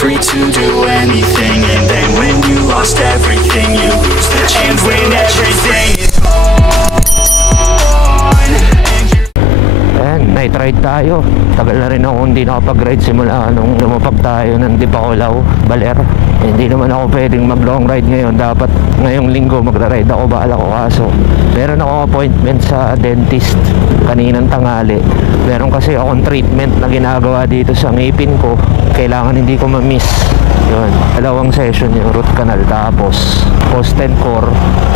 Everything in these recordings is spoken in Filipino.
free to do anything. And then when you lost everything, you lose the chance when everything is gone. Ayan, night ride tayo. Tagal na rin ako hindi nakapag-ride simula nung lumapag tayo ng Dipakulaw, Baler. Hindi naman ako pwedeng mag long ride ngayon. Dapat ngayong linggo magra-ride ako, bahala ko. Kaso meron ako appointment sa dentist kaninang tanghali. Meron kasi akong treatment na ginagawa dito sa ngipin ko. Kailangan hindi ko ma-miss. Yun, 2 session yung root canal, tapos post and core.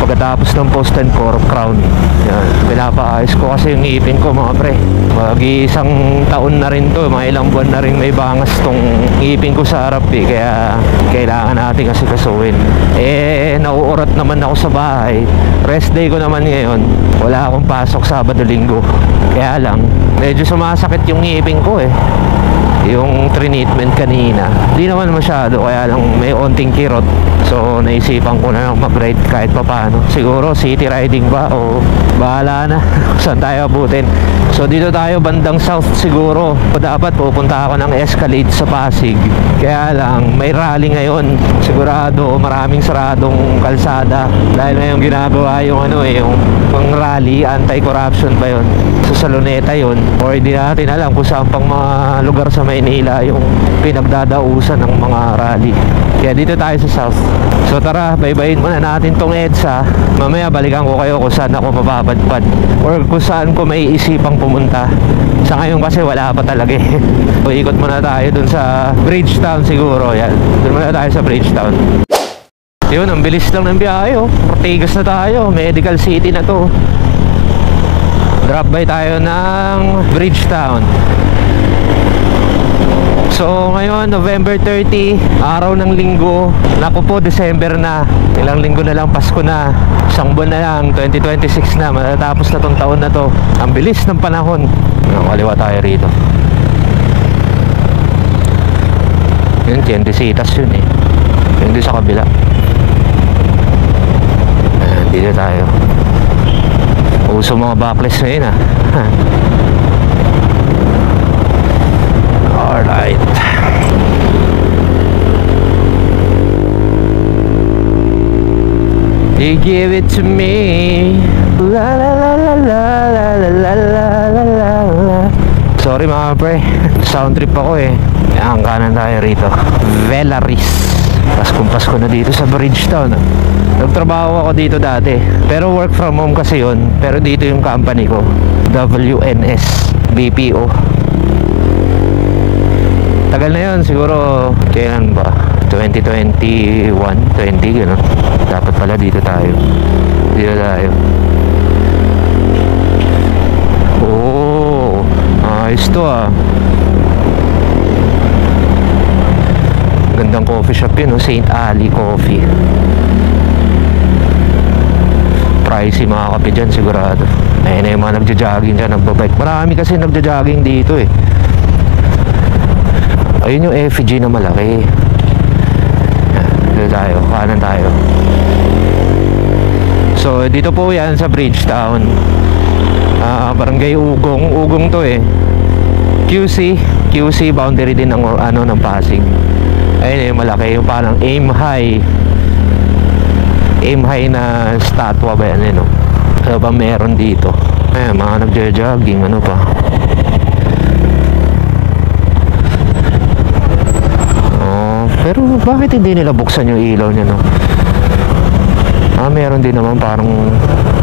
Pagkatapos ng post and core, crown. Yan, pinapaayos ko kasi yung ngipin ko, mga pre. Mag-isang taon na rin to, mga ilang buwan na rin may bangas tong ngipin ko sa harap eh. Kaya kailangan natin kasi kasuhin. Nauurat naman ako sa bahay. Rest day ko naman ngayon. Wala akong pasok Sabado, Linggo. Kaya lang, medyo sumasakit yung ngipin ko eh. Yung treatment kanina, di naman masyado, kaya lang may onting kirot. So naisipan ko na lang mag-ride kahit pa paano. Siguro city riding ba o bahala na saan tayo abutin. So dito tayo bandang south siguro. Dapat pupunta ako ng Escalade sa Pasig. Kaya lang may rally ngayon. Sigurado maraming saradong kalsada dahil ngayong ginagawa yung yung pang rally, anti-corruption ba yun? Sa Saloneta yun, or hindi natin alam kung saan pang mga lugar sa Maynila yung pinagdadausan ng mga rally. Kaya dito tayo sa south. So tara, baybayin muna natin tong EDSA. Mamaya balikan ko kayo kung saan ako mapapadpad or kung saan ko may isipang pumunta. Sa ngayon kasi wala pa talaga eh. So ikot muna tayo dun sa Bridgetown siguro. Yan, dun muna tayo sa Bridgetown. Yun, ang bilis lang ng biyahe oh. Ortigas na tayo, medical city na to. Drop by tayo ng Bridgetown. So ngayon November 30, araw ng linggo. Naku po, December na. Ilang linggo na lang, Pasko na. Isang buwan na lang, 2026 na. Matatapos na tong taon na to. Ang bilis ng panahon. Kaliwa tayo rito. Yun, Tiendesitas yun eh. Yun doon sa kabila. Dito tayo. Uso mga backless ngayon ah. Alright. You give it to me. La la la la la la la la la la la. Sorry mga pre, sound trip ako eh. Ang kanan tayo rito, Velaris. Pasko na dito sa Bridgetown. Nagtrabaho ako dito dati, pero work from home kasi yun. Pero dito yung company ko, WNS BPO. Tagal na yun, siguro kailan ba? 2021, 20 gano'n. Dapat pala dito tayo. Dito tayo. Oh, ayos to ah. Gandang coffee shop yun, no? St. Ali Coffee. Pricey mga kape dyan sigurado. Ayun na yung mga nagja-jogging dyan, nagbabike. Marami kasi nagja-jogging dito eh. Ayun yung effigy na malaki. Dito tayo, kanan tayo. So dito po yan sa Bridgetown. Barangay Ugong. Ugong to eh. QC boundary din ng ng Pasig. Ayun yung malaki, yung parang aim high na statwa ba yan no? Ano ba meron dito? Ayun, mga nagja-jogging, ano pa? Pero bakit hindi nila buksan yung ilaw niya, no? Meron din naman parang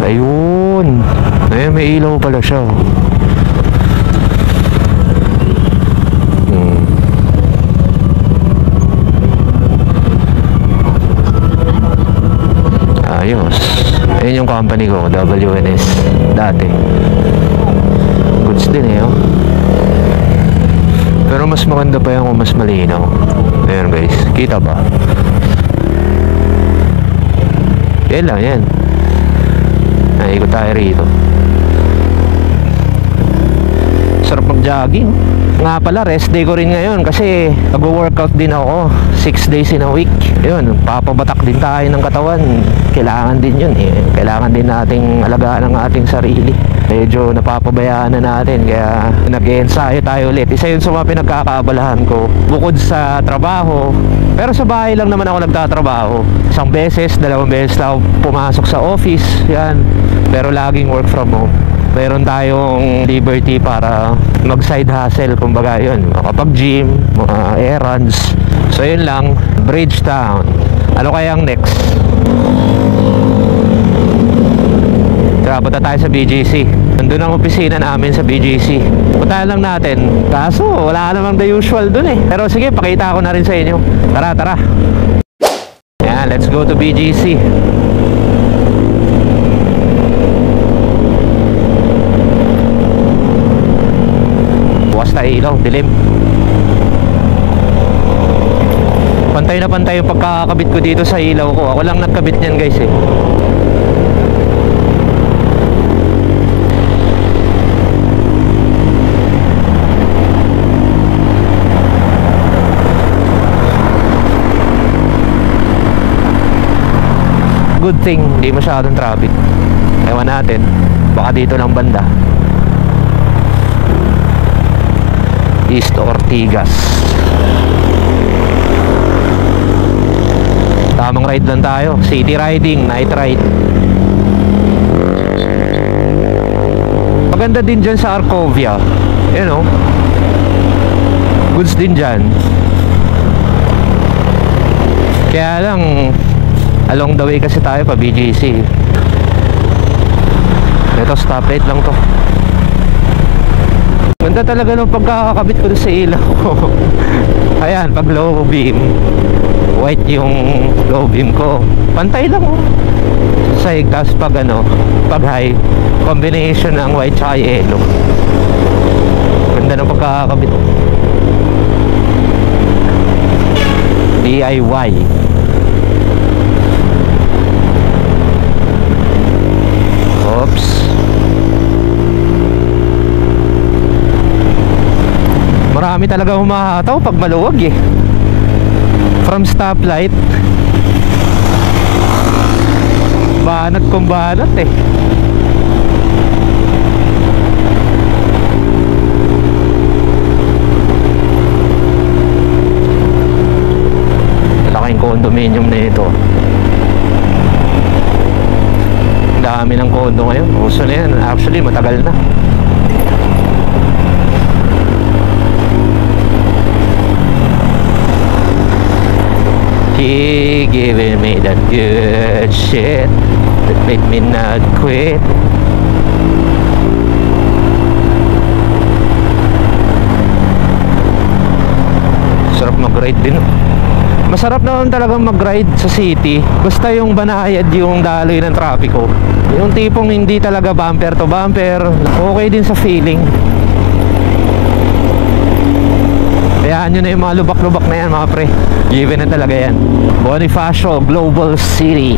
ayun. May ilaw pala siya. Ayos. Ayun yung company ko, WNS dati. Goods din eh, oh. Pero mas maganda pa yan kung mas malinaw. Ayan guys, kita ba? Yan lang, yan. Ikot tayo rito. Sarap mag-jogging. Nga pala, rest day ko rin ngayon kasi nag-workout din ako 6 days in a week. Yun, papabatak din tayo ng katawan. Kailangan din yun eh. Kailangan din nating alagaan ang ating sarili. medyo napapabayaan na natin, kaya nag-ensayo tayo ulit. Isa yun sa mga pinagkakaabalahan ko bukod sa trabaho. Pero sa bahay lang naman ako nagtatrabaho. Isang beses, dalawang beses na ako pumasok sa office, yan. Pero laging work from home. Meron tayong liberty para mag side hustle, kumbaga yun, makapag-gym, mga errands. So yun lang, Bridgetown. Ano kaya ang next? Tara, punta tayo sa BGC. Nandun ang opisina namin sa BGC. Puntahan lang natin. Kaso wala namang the usual dun eh. Pero sige, pakita ko na rin sa inyo. Tara, tara. Yan, let's go to BGC. Bukas na ilaw, dilim. Pantay na pantay yung pagkakabit ko dito sa ilaw ko. Ako lang nagkabit niyan guys eh. Good thing, hindi masyadong traffic. Ewan natin, baka dito lang banda. East Ortigas. Tamang ride lang tayo. City riding, night ride. Maganda din dyan sa Arcovia. You know, goods din dyan. Kaya lang along the way kasi tayo pa BGC. Ito stoplight lang to. Ganda talaga ng pagkakakabit ko sa ilaw. Ayan, pag low beam, white yung low beam ko. Pantay lang oh. Sasayig, tapos pag ano, pag high, combination ng white tsaka yellow. Ganda ng pagkakakabit. DIY. Oops. Marami talaga humahataw pag maluwag eh. From stoplight, banat kung banat eh. Malaking condominium na ito. Dami ng condo ngayon. Uso na yan. Actually matagal na. He giving me that good shit that made me not quit. Sarap mag-ride din. Masarap naman talagang mag-ride sa city. Basta yung banayad yung daloy ng trapiko. Yung tipong hindi talaga bumper to bumper. Okay din sa feeling. Hayaan nyo na yung mga lubak-lubak na yan mga pre. Given na talaga yan. Bonifacio Global City.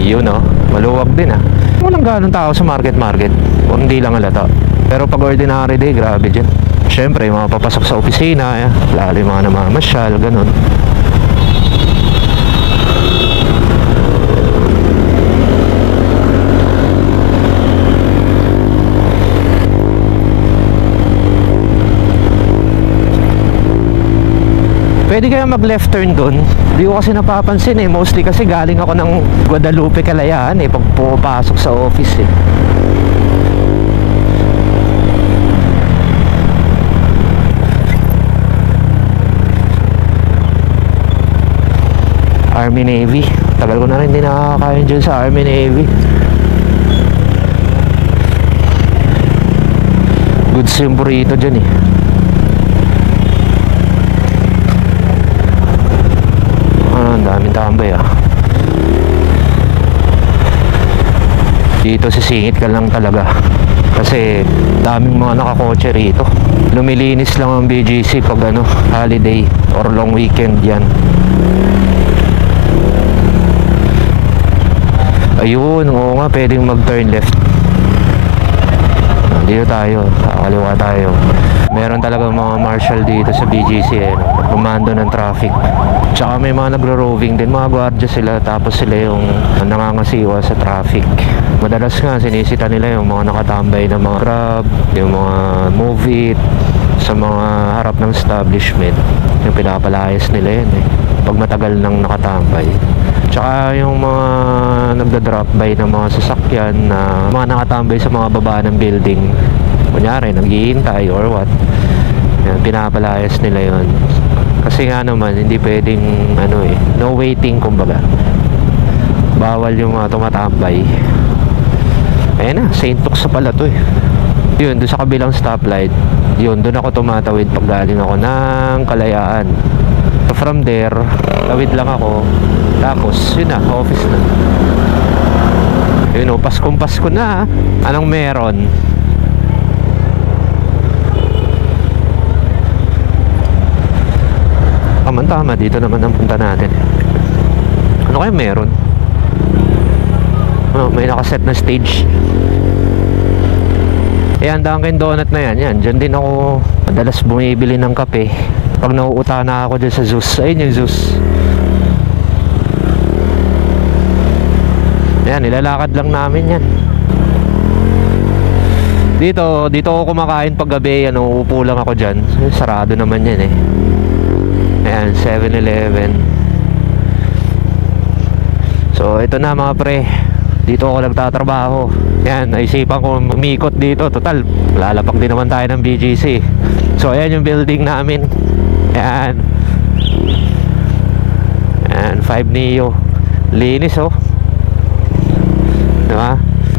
Yun oh, maluwag din ah. Walang ganong tao sa market. O hindi lang halata. Pero pag ordinary day, grabe dyan. Siyempre, yung mga papasok sa opisina, lalo yung mga namamasyal, ganun. Pwede kaya mag left turn dun. Hindi ko kasi napapansin eh. Mostly kasi galing ako ng Guadalupe, Kalayaan eh, pag pumapasok sa office eh. Army Navy. Tagal ko na rin hindi nakakain dyan sa Army Navy. Goods yung burrito dyan eh. Ang daming tambay ah. Dito sisingit ka lang talaga. Kasi daming mga nakakotse rito. Lumilinis lang ang BGC pag ano, holiday or long weekend yan. Ayun, oo nga, pwedeng mag-turn left. Dito tayo, kakaliwa tayo. Meron talaga mga marshal dito sa BGC kumando ng traffic. Tsaka may mga nagro-roving din, mga gwardiya sila, tapos sila yung nangangasiwa sa traffic. Madalas nga sinisita nila yung mga nakatambay ng mga Grab, yung mga Move It, sa mga harap ng establishment. Yung pinapalayas nila yun pag matagal nang nakatambay. Tsaka yung mga nagda-drop by ng mga sasakyan na mga nakatambay sa mga baba ng building, kunyari naghihintay or what, yan, pinapalayas nila yon. Kasi nga naman hindi pwedeng no waiting, kumbaga bawal yung mga tumatambay. Ayan na, St. Luke's pala to yun, doon sa kabilang stoplight, yun, doon ako tumatawid pag galing ako ng Kalayaan. So from there, tawid lang ako, tapos yun na, office na. Yun o, Pasko na. Anong meron? Tama, dito naman ang punta natin. Ano kaya meron? May nakaset na stage. Ang Dunkin Donut na yan, dyan din ako madalas bumibili ng kape pag nauuta na ako dyan sa Zeus. Ayun yung Zeus. Ayan, nilalakad lang namin yan. Dito ako kumakain pag gabi, uupo lang ako dyan. Sarado naman yan Ayan, 7-Eleven. So ito na mga pre, dito ako nagtatrabaho. Yan, naisipan ko umikot dito. Total, lalapak din naman tayo ng BGC. So ayan yung building namin. Ayan, 5 Neo. Linis diba?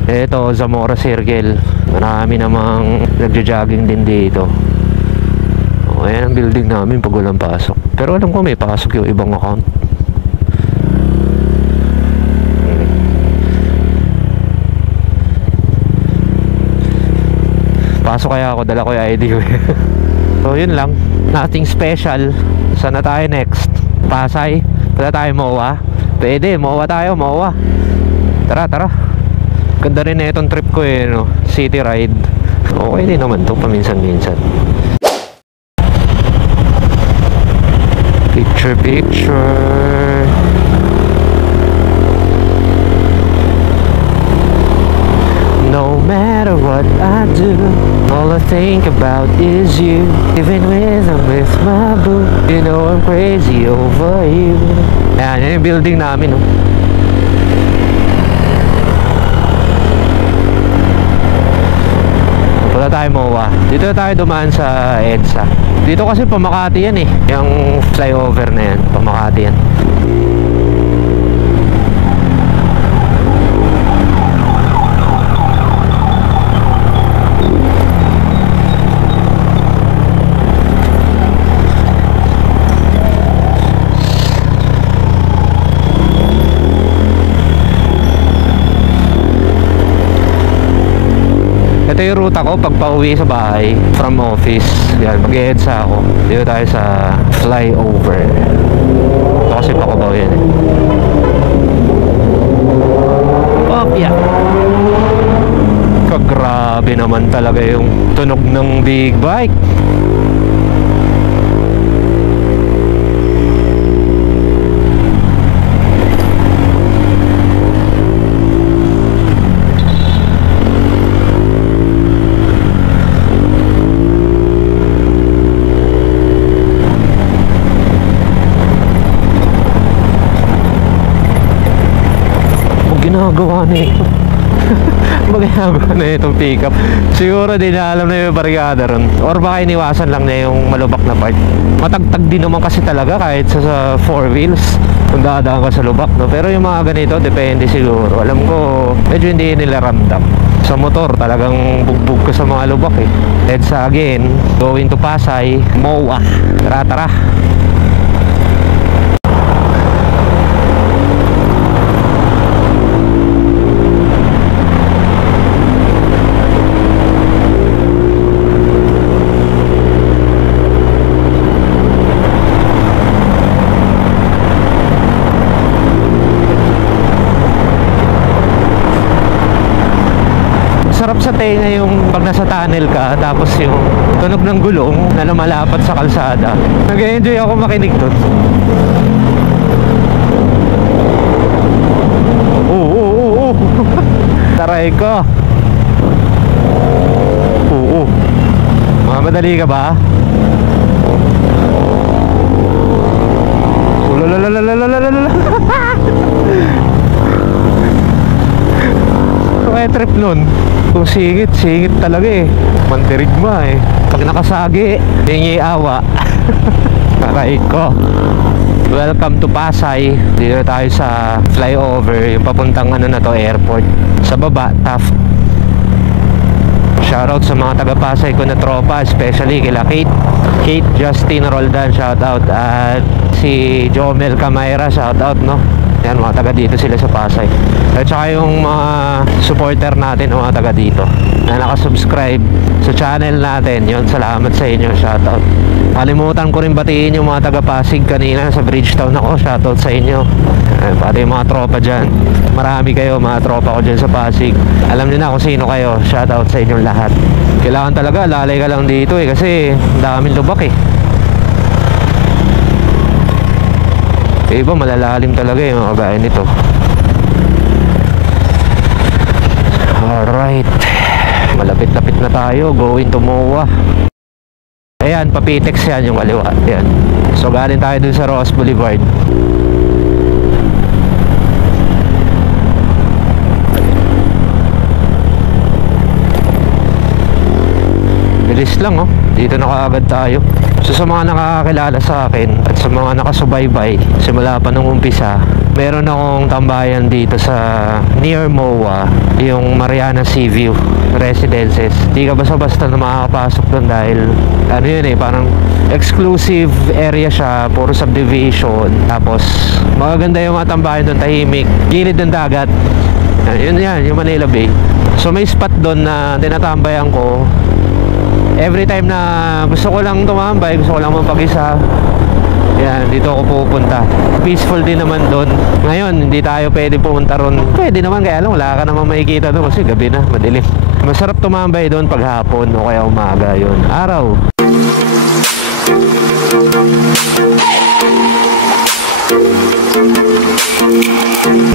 Ito, Zamora Circle. Marami namang nagja-jogging din dito. Ayan ang building namin pag walang pasok. Pero alam ko may pasok yung ibang account. Pasok kaya ako, dala ko yung ID ko. So yun lang, nothing special. Saan na tayo next? Pasay? Pwede tayo MOA? Pwede, MOA tayo, MOA. Tara. Ganda rin na itong trip ko city ride. Okay din naman to, paminsan-minsan. Picture. No matter what I do, all I think about is you. Even when I'm with my boo, you know I'm crazy over you. Ayan, yan yung building namin Wala tayo MOA. Dito tayo dumaan sa EDSA. Dito kasi pamakati yan yung flyover na yan, pamakati yan. Ito yung route ako pag pauwi sa bahay from office. Yan, mag-EDSA ako. Dito tayo sa flyover. Ito kasi Pakubaw yan yeah. Kagrabe naman talaga yung tunog ng big bike. Ginagawa na ito. Ginagawa na itong pickup. Siguro din na alam na yung barikada ron, or baka iniwasan lang na yung malubak na part. Matagtag din naman kasi talaga kahit sa 4 wheels kung dadaan ka sa lubak, pero yung mga ganito depende siguro. Alam ko medyo hindi nila ramdam. Sa motor talagang bugbog ka sa mga lubak EDSA again, going to Pasay, MOA. Tara. Sarap sa tenga yung pag nasa tunnel ka, tapos yung tunog ng gulong na lumalapat sa kalsada. Nag-enjoy ako makinig doon. Oo. Taray ko. Oo. Mamadali ka ba? Kaya trip nun, kung singit talaga eh. Mandirigma eh. Pag nakasagi, hingi awa. Karait ko. Welcome to Pasay. Dito tayo sa flyover, yung papuntang ano na to, airport. Sa baba, Taft. Shoutout sa mga taga Pasay ko na tropa, especially kila Kate, Justin Roldan, shoutout. At si Jomel Camayra, shoutout, no? Yan, mga taga dito sila sa Pasay. At saka yung mga supporter natin, mga taga dito na nakasubscribe sa channel natin. Yun, salamat sa inyo, shoutout. Kalimutan ko rin batiin yung mga taga Pasig kanina sa Bridgetown ako, shoutout sa inyo. Pati yung mga tropa dyan, marami kayo, mga tropa ko dyan sa Pasig. Alam niyo na kung sino kayo, shoutout sa inyong lahat. Kailangan talaga, lalay ka lang dito eh, kasi daming lubak eh. Iba malalalim talaga yung mga bayan nito. Alright, malapit-lapit na tayo, going to MOA. Ayan, Papitex yan yung kaliwa. Ayan. So galing tayo dun sa Ross Boulevard. Bilis lang oh. Dito na kaagad tayo. So sa mga nakakakilala sa akin at sa mga nakasubaybay simula pa nung umpisa, meron akong tambayan dito sa near MOA, yung Mariana Seaview Residences. Di ka basta-basta na makakapasok doon dahil ano yun eh, parang exclusive area siya, puro subdivision. Tapos magaganda yung mga tambayan doon, tahimik, gilid ng dagat. Yun yan, yung Manila Bay. So may spot doon na tinatambayan ko. Every time na gusto ko lang tumambay, gusto ko lang mapag-isa, yan, dito ako pupunta. Peaceful din naman doon. Ngayon, hindi tayo pwede pumunta ron. Pwede naman, kaya lang wala ka naman makikita doon kasi gabi na, madilim. Masarap tumambay doon pag hapon o kaya umaga, yun. Araw.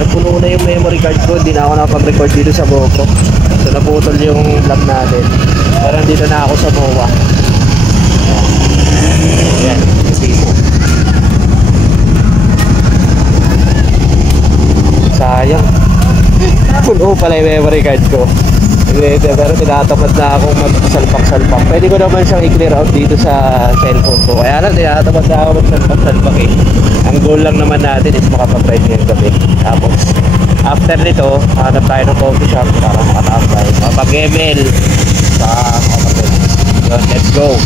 Napuno na yung memory card ko, hindi na ako nakapag-record dito sa GoPro. So naputol yung vlog natin. Pero dito na ako sa MOA. Ayan, sayang. Puno pala yung memory card ko. Pero tinatamad na akong magsalpak-salpak. Pwede ko naman siyang i-clear out dito sa cellphone ko. Kaya lang, tinatamad na ako magsalpak-salpak eh. Ang goal lang naman natin is makapag-ride ngayong gabi. Tapos, after nito, hanap tayo ng coffee shop para makatambay. Makapag-ML sa makapag-ride. Let's go!